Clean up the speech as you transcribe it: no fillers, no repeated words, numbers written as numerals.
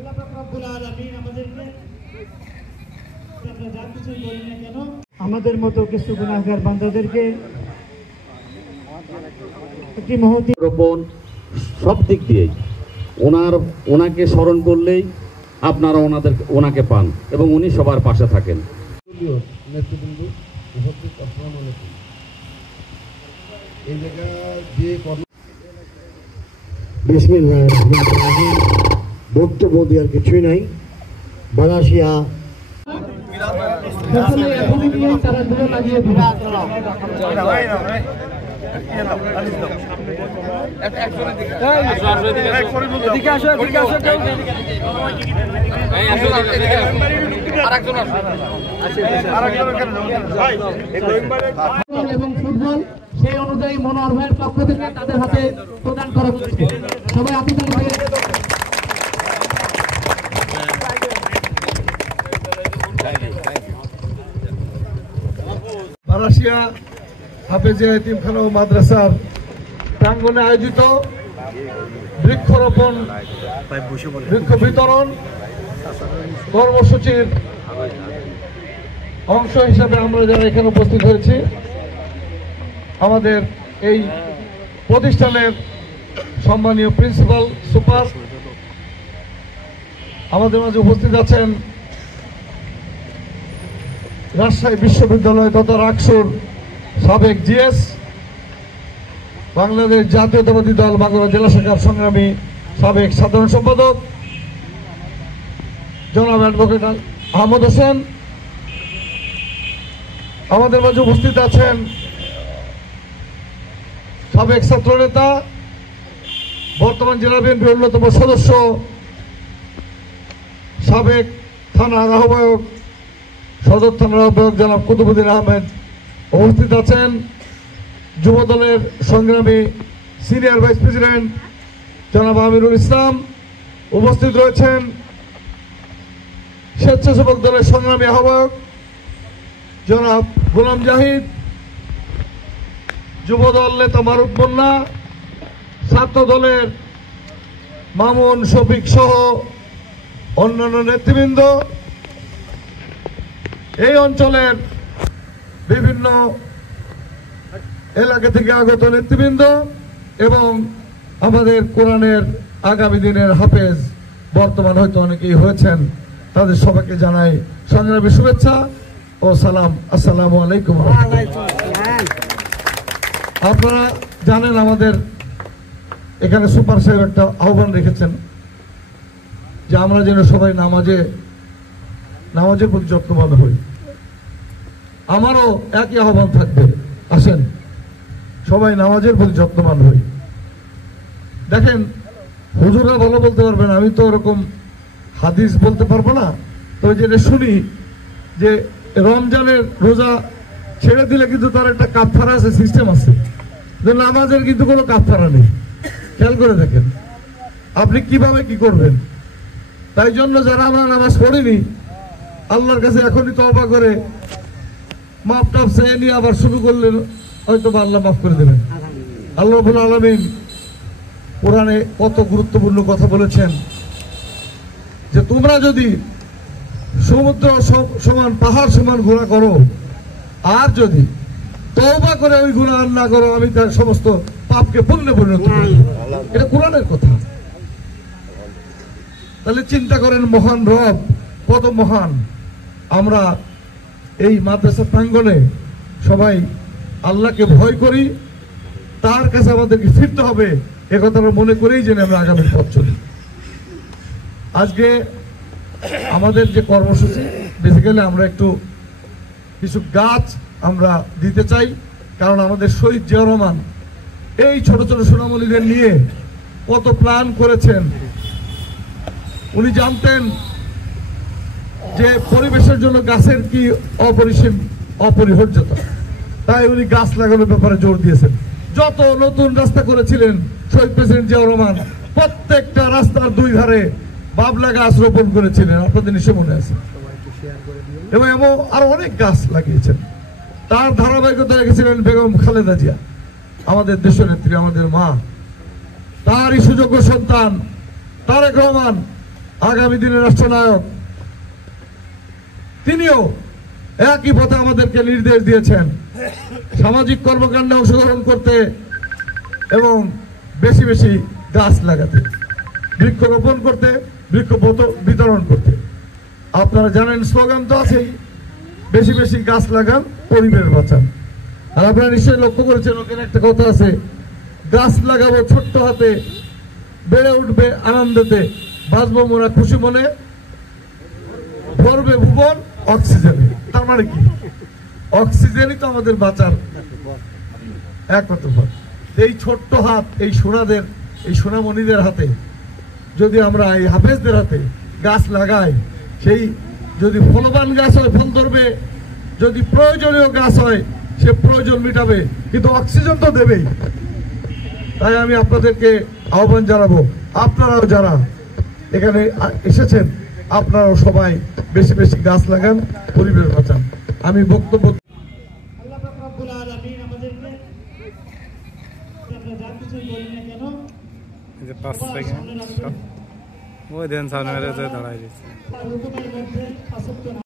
আল্লাহ পাক রব্বুল আলামিন আমাদেরকে আমরা যা কিছু বলি না কেন আমাদের মতো কিছু গুনাহগার বান্দাদেরকে একটি মহতি রোপণ সব দিক দিয়েই ওনাকে স্মরণ করলেই আপনারা ওনাকে পান এবং উনি সবার পাশে থাকেন। নেতৃবৃন্দ উপস্থিত, আসসালামু আলাইকুম। এই জায়গায় যে বিসমিল্লাহির রহমানির রহিম, বক্তব্য দেওয়ার কিছুই নাই। বালাসিয়া তারা দূরে লাগিয়ে দিল। এবং ফুটবল সেই অনুযায়ী মনোহর ভাইয়ের পক্ষ থেকে তাদের হাতে প্রদান করা হচ্ছে। সবাই আপনি বালাসিয়া হাফেজিয়া এতিমখানা ও মাদ্রাসার প্রাঙ্গণে আয়োজিত বৃক্ষরোপণ বৃক্ষ বিতরণ কর্মসূচির অংশ হিসাবে আমরা যারা এখানে উপস্থিত হয়েছি, আমাদের এই প্রতিষ্ঠানের সম্মানীয় প্রিন্সিপাল সুপার, আমাদের মাঝে উপস্থিত আছেন রাজশাহী বিশ্ববিদ্যালয় তথা রাকসুর সাবেক জিএস, বাংলাদেশ জাতীয়তাবাদী দল মাগুরা জেলা শাখার সংগ্রামী সাবেক সাধারণ সম্পাদক জনাব অ্যাডভোকেট আহমদ হোসেন, আমাদের মাঝে উপস্থিত আছেন সাবেক ছাত্রনেতা, বর্তমান জেলা বিএনপির অন্যতম সদস্য, সাবেক থানার আহ্বায়ক, সদর থানার আহ্বায়ক জনাব কুতুবুদ্দিন আহমেদ, উপস্থিত আছেন যুব দলের সংগ্রামী সিনিয়র ভাইস প্রেসিডেন্ট জনাব আমিরুল ইসলাম, উপস্থিত রয়েছেন স্বেচ্ছাসেবক দলের সংগ্রামী আহ্বায়ক জনাব গোলাম জাহিদ, যুব দল নেতা মারুফ মুন্না, ছাত্র দলের মামুন শফিক সহ অন্যান্য নেতৃবৃন্দ, এই অঞ্চলের বিভিন্ন এলাকা থেকে আগত নেতৃবৃন্দ এবং আমাদের কোরআনের আগামী দিনের হাফেজ, বর্তমান হয়তো অনেকেই হয়েছেন, তাদের সবাইকে জানাই সংগ্রামী শুভেচ্ছা ও সালাম। আসসালামু আলাইকুম। আপনারা জানেন আমাদের এখানে সুপার সাহেব একটা আহ্বান রেখেছেন যে আমরা যেন সবাই নামাজের প্রতি যত্নবান হই। আমারও একই আহ্বান থাকবে, আসেন সবাই নামাজের প্রতি যত্নবান হই। দেখেন, হুজুররা ভালো বলতে পারবেন, আমি তো ওরকম হাদিস বলতে পারবো না, তবে যেটা শুনি যে রমজানের রোজা ছেড়ে দিলে কিন্তু তার একটা কাফারা আছে, সিস্টেম আছে, নামাজের কিন্তু কোনো কাফারা নেই। খেয়াল করে দেখেন আপনি কিভাবে কি করবেন। তাই জন্য যারা আমরা নামাজ পড়িনি, আল্লাহর কাছে এখনই তওবা করে মাফ টাফ চেয়ে নিয়ে আবার শুরু করলেন, হয়তো আল্লাহ মাফ করে দেবেন। আল্লাহ রাব্বুল আলামিন কোরআনে কত গুরুত্বপূর্ণ কথা বলেছেন যে তোমরা যদি সমুদ্র সমান পাহাড় সমান গুনাহ করো আর যদি তওবা করে ওই গুনাহ আর না করো, আমি তার সমস্ত পাপকে পুণ্যে পরিণত করব। এটা কোরআনের কথা। তাহলে চিন্তা করেন মহান রব কত মহান। আমরা এই মাদ্রাসা প্রাঙ্গণে সবাই আল্লাহকে ভয় করি, তার কাছে আমাদেরকে ফিরতে হবে, এ কথাটা মনে করেই যেন আমরা আগামী পথ চলি। আজকে আমাদের যে কর্মসূচি, বেসিক্যালি আমরা একটু কিছু গাছ আমরা দিতে চাই, কারণ আমাদের শহীদ জিয়াউর রহমান এই ছোট ছোট সোনামণিদের নিয়ে কত প্ল্যান করেছেন। উনি জানতেন যে পরিবেশের জন্য গাছের কি অপরিহার্যতা, তাই উনি গাছ লাগানোর ব্যাপারে জোর দিয়েছেন। যত নতুন রাস্তা করেছিলেন শহীদ প্রেসিডেন্ট জিয়াউর রহমান, প্রত্যেকটা রাস্তার দুই ধারে বাবলা গাছ রোপণ করেছিলেন, আপনাদের নিশ্চয় মনে আছে, এবং এমন আরো অনেক গাছ লাগিয়েছেন। তার ধারাবাহিকতা রেখেছিলেন বেগম খালেদা জিয়া, আমাদের দেশনেত্রী, আমাদের মা। তারই সুযোগ্য সন্তান তারেক রহমান আগামী দিনের রাষ্ট্রনায়ক, তিনিও একই পথে আমাদেরকে নির্দেশ দিয়েছেন সামাজিক কর্মকাণ্ডে অংশগ্রহণ করতে এবং বেশি বেশি গাছ লাগাতে, বৃক্ষরোপণ করতে, বৃক্ষ বিতরণ করতে। আপনারা জানেন স্লোগান তো আছেই, বেশি বেশি গাছ লাগান, পরিবেশ বাঁচান। আর আপনারা নিশ্চয়ই লক্ষ্য করেছেন ওখানে একটা কথা আছে, গাছ লাগাবো ছোট্ট হাতে, বেড়ে উঠবে আনন্দেতে, বাঁচবো মোরা খুশি মনে, ভরবে ভুবন অক্সিজেনে। তার মানে কি? অক্সিজেনই তো আমাদের বাঁচার একমাত্র পথ। এই ছোট্ট হাত, এই সোনাদের, এই সোনামণিদের হাতে যদি আমরা, এই হাফেজদের হাতে গাছ লাগাই, সেই যদি ফলবান গাছ হয় ফল ধরবে, যদি প্রয়োজনীয় গাছ হয় সে প্রয়োজন মিটাবে, কিন্তু অক্সিজেন তো দেবেই। তাই আমি আপনাদেরকে আহ্বান জানাবো, আপনারাও যারা এখানে এসেছেন আপনারাও সবাই বেশি বেশি গাছ লাগান, পরিবেশ বাঁচান। আমি বক্তব্য আল্লাহ পাক রব্বুল আলামিন আমাদেরকে আমরা যা কিছু বলি না কেন যে 5 সেকেন্ড ওই দেন সামনে দাঁড়ায় দিচ্ছে। হুকুমের মধ্যে আসক্ত না